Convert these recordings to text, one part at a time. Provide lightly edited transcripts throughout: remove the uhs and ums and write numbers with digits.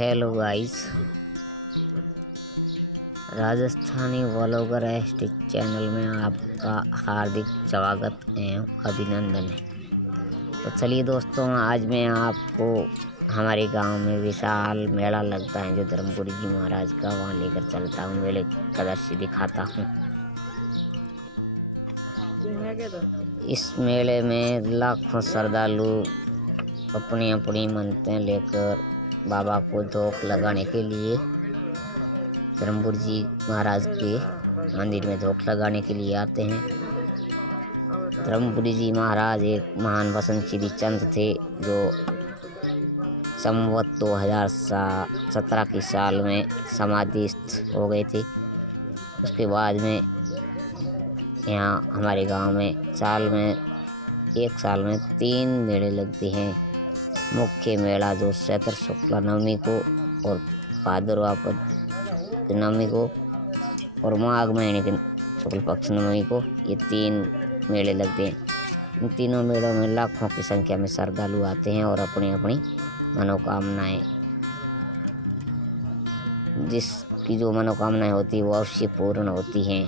Hello guys, Rajasthani vlogger ST channel में आपका हार्दिक स्वागत एवं अभिनंदन है। तो चलिए दोस्तों, आज मैं आपको हमारे गांव में विशाल मेला लगता है जो धर्मपुरी जी महाराज का, वहाँ लेकर चलता हूँ। मेले का दृश्य दिखाता हूँ। इस मेले में लाखों श्रद्धालु अपनी अपनी मन्नतें लेकर बाबा को धोख लगाने के लिए धर्मपुरी जी महाराज के मंदिर में धोख लगाने के लिए आते हैं। धर्मपुरी जी महाराज एक महान वसंत श्री चंद थे जो संवत 2017 की साल में समाधिस्थ हो गए थे। उसके बाद में यहाँ हमारे गांव में एक साल में 3 मेले लगते हैं। मुख्य मेला जो चैत्र शुक्ल नवमी को और भादरवा नवमी को और माघ महीने के शुक्ल पक्ष नवमी को, ये 3 मेले लगते हैं। इन तीनों मेलों में लाखों की संख्या में श्रद्धालु आते हैं और अपनी अपनी मनोकामनाएं, जिसकी जो मनोकामनाएं होती है वो अवश्य पूर्ण होती हैं।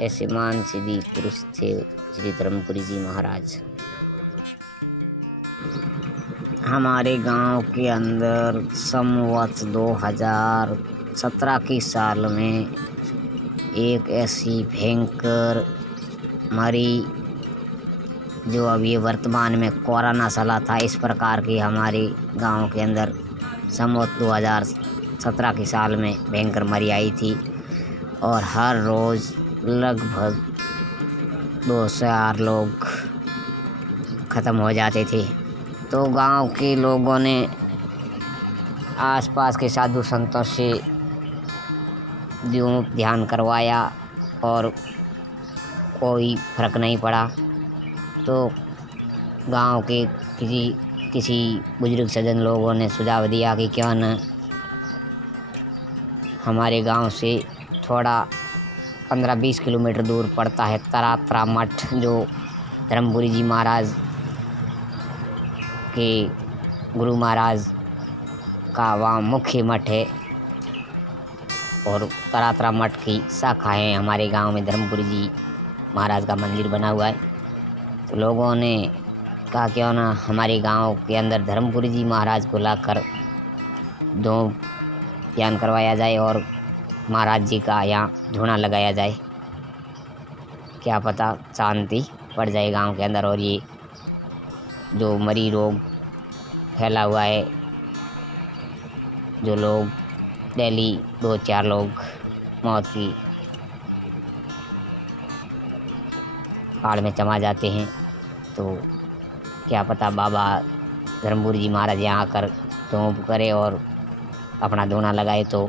ऐसे महान सिद्धि पुरुष थे श्री धर्मपुरी जी महाराज। हमारे गांव के अंदर संवत 2017 की साल में एक ऐसी भयंकर मरी जो अब ये वर्तमान में कोरोना चला था, इस प्रकार की हमारे गांव के अंदर संवत 2017 की साल में भयंकर मरी आई थी और हर रोज़ लगभग 200 लोग ख़त्म हो जाते थे। तो गांव के लोगों ने आसपास के साधु संतों से ध्यान करवाया और कोई फर्क नहीं पड़ा। तो गांव के किसी बुजुर्ग सज्जन लोगों ने सुझाव दिया कि क्यों न हमारे गांव से थोड़ा 15-20 किलोमीटर दूर पड़ता है तरात्रा मठ, जो धर्मपुरी जी महाराज के गुरु महाराज का वहाँ मुख्य मठ है और तरात्रा मठ की शाखा है। हमारे गांव में धर्मपुरी जी महाराज का मंदिर बना हुआ है। तो लोगों ने कहा क्यों ना हमारे गांव के अंदर धर्मपुरी जी महाराज को लाकर ध्यान करवाया जाए और महाराज जी का यहाँ धूना लगाया जाए। क्या पता शांति पड़ जाए गांव के अंदर और ये जो मरी रोग फैला हुआ है, जो लोग डेली 2-4 लोग मौत की आड़ में चमा जाते हैं, तो क्या पता बाबा धर्मपुरी जी महाराज यहाँ आकर धूप करे और अपना धूना लगाए तो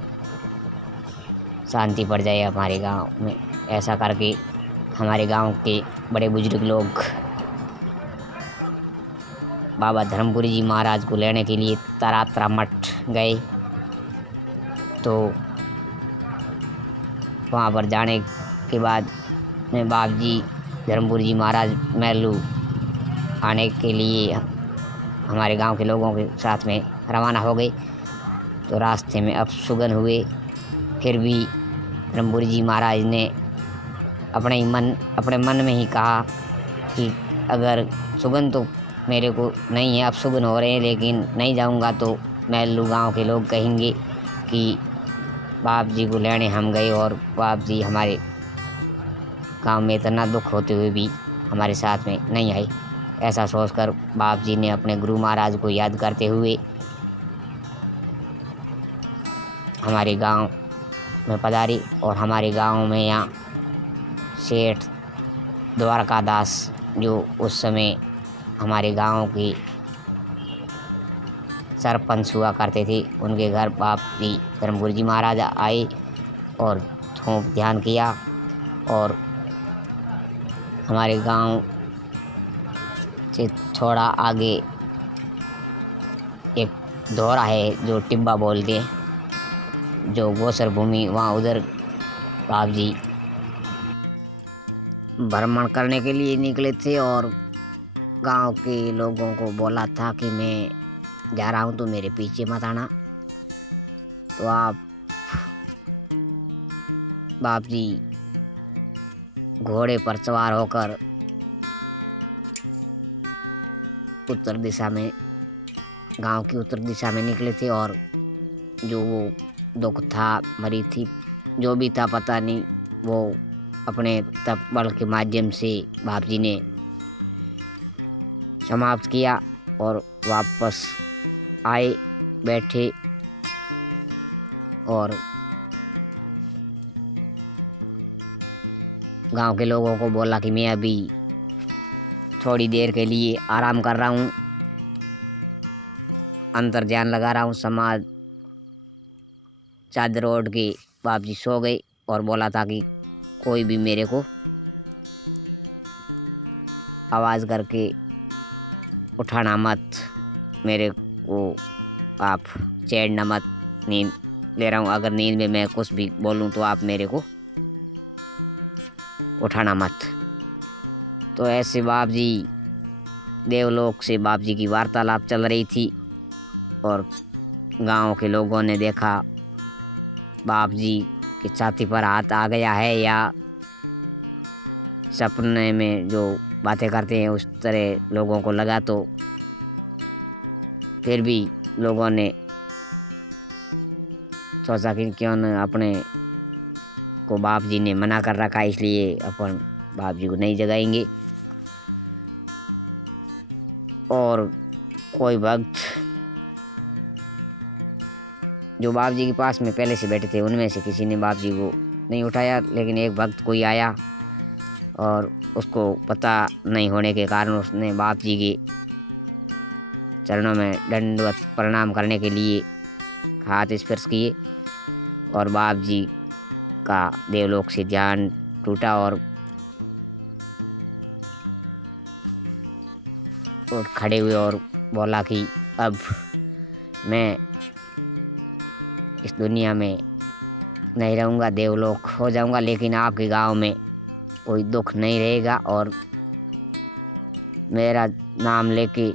शांति पड़ जाए हमारे गांव में। ऐसा करके हमारे गांव के बड़े बुजुर्ग लोग बाबा धर्मपुरी जी महाराज को लेने के लिए तरात्रा मठ गए। तो वहाँ पर जाने के बाद में बाबा जी धर्मपुरी जी महाराज महलू आने के लिए हमारे गांव के लोगों के साथ में रवाना हो गए। तो रास्ते में अपशगुन हुए, फिर भी धर्मपुरी जी महाराज ने अपने मन में ही कहा कि अगर सुगन तो मेरे को नहीं है, अपशगुन हो रहे हैं, लेकिन नहीं जाऊंगा तो महलू गांव के लोग कहेंगे कि बाप जी को लेने हम गए और बाप जी हमारे गांव में इतना दुख होते हुए भी हमारे साथ में नहीं आए। ऐसा सोचकर बाप जी ने अपने गुरु महाराज को याद करते हुए हमारे गांव में पधारी और हमारे गांव में यहाँ सेठ द्वारका दास, जो उस समय हमारे गांव के सरपंच हुआ करते थे, उनके घर बाप जी धर्मपुरी जी महाराज आए और धूप ध्यान किया। और हमारे गांव से थोड़ा आगे एक दौरा है जो टिब्बा बोलते हैं, जो गोचर भूमि, वहाँ उधर बाप जी भ्रमण करने के लिए निकले थे और गांव के लोगों को बोला था कि मैं जा रहा हूँ तो मेरे पीछे मत आना। तो आप बाप जी घोड़े पर सवार होकर उत्तर दिशा में, गांव की उत्तर दिशा में निकले थे। और जो वो दुख था, मरी थी, जो भी था पता नहीं, वो अपने तप बल के माध्यम से बाप जी ने समाप्त किया और वापस आए, बैठे और गांव के लोगों को बोला कि मैं अभी थोड़ी देर के लिए आराम कर रहा हूँ, अंतर ध्यान लगा रहा हूँ। समाज चादर ओढ़ के बाप जी सो गए और बोला था कि कोई भी मेरे को आवाज़ करके उठाना मत, मेरे को आप छेड़ना मत, नींद ले रहा हूँ। अगर नींद में मैं कुछ भी बोलूँ तो आप मेरे को उठाना मत। तो ऐसे बाप जी देवलोक से बाप जी की वार्तालाप चल रही थी और गांव के लोगों ने देखा बाप जी की छाती पर हाथ आ गया है, या सपने में जो बातें करते हैं उस तरह लोगों को लगा। तो फिर भी लोगों ने सोचा कि क्यों न अपने को बाप जी ने मना कर रखा, इसलिए अपन बाप जी को नहीं जगाएंगे। और कोई भक्त जो बाप जी के पास में पहले से बैठे थे उनमें से किसी ने बाप जी को नहीं उठाया, लेकिन एक भक्त कोई आया और उसको पता नहीं होने के कारण उसने बाप जी के चरणों में दंडवत प्रणाम करने के लिए हाथ स्पर्श किए और बाप जी का देवलोक से ध्यान टूटा और खड़े हुए और बोला कि अब मैं इस दुनिया में नहीं रहूँगा, देवलोक हो जाऊँगा, लेकिन आपके गांव में कोई दुख नहीं रहेगा। और मेरा नाम लेके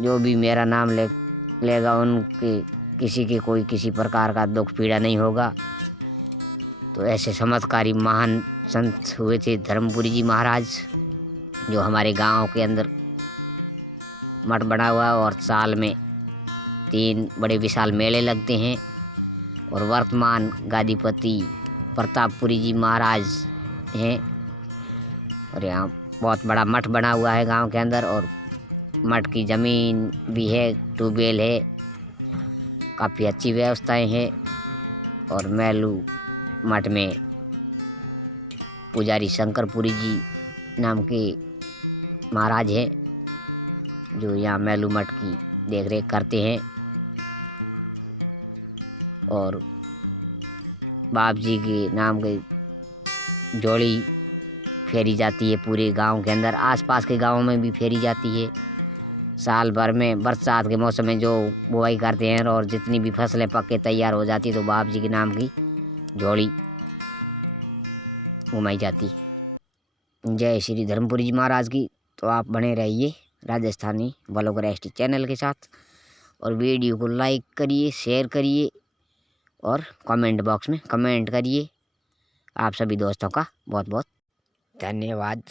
जो भी मेरा नाम लेगा उनके किसी के कोई किसी प्रकार का दुख पीड़ा नहीं होगा। तो ऐसे चमत्कारी महान संत हुए थे धर्मपुरी जी महाराज, जो हमारे गांव के अंदर मठ बना हुआ है और साल में 3 बड़े विशाल मेले लगते हैं। और वर्तमान गादीपति प्रतापपुरी जी महाराज हैं और यहाँ बहुत बड़ा मठ बना हुआ है गांव के अंदर। और मठ की ज़मीन भी है, ट्यूबवेल है, काफ़ी अच्छी व्यवस्थाएं हैं। और मैलू मठ में पुजारी शंकरपुरी जी नाम के महाराज हैं, जो यहाँ मैलू मठ की देखरेख करते हैं। और बाप जी के नाम की जोड़ी फेरी जाती है पूरे गांव के अंदर, आसपास के गांवों में भी फेरी जाती है। साल भर में बरसात के मौसम में जो बुआई करते हैं और जितनी भी फसलें पक के तैयार हो जाती तो बाप जी के नाम की जोड़ी घुमाई जाती। जय श्री धर्मपुरी जी महाराज की। तो आप बने रहिए राजस्थानी ब्लॉगर एसटी चैनल के साथ और वीडियो को लाइक करिए, शेयर करिए और कमेंट बॉक्स में कमेंट करिए। आप सभी दोस्तों का बहुत बहुत धन्यवाद।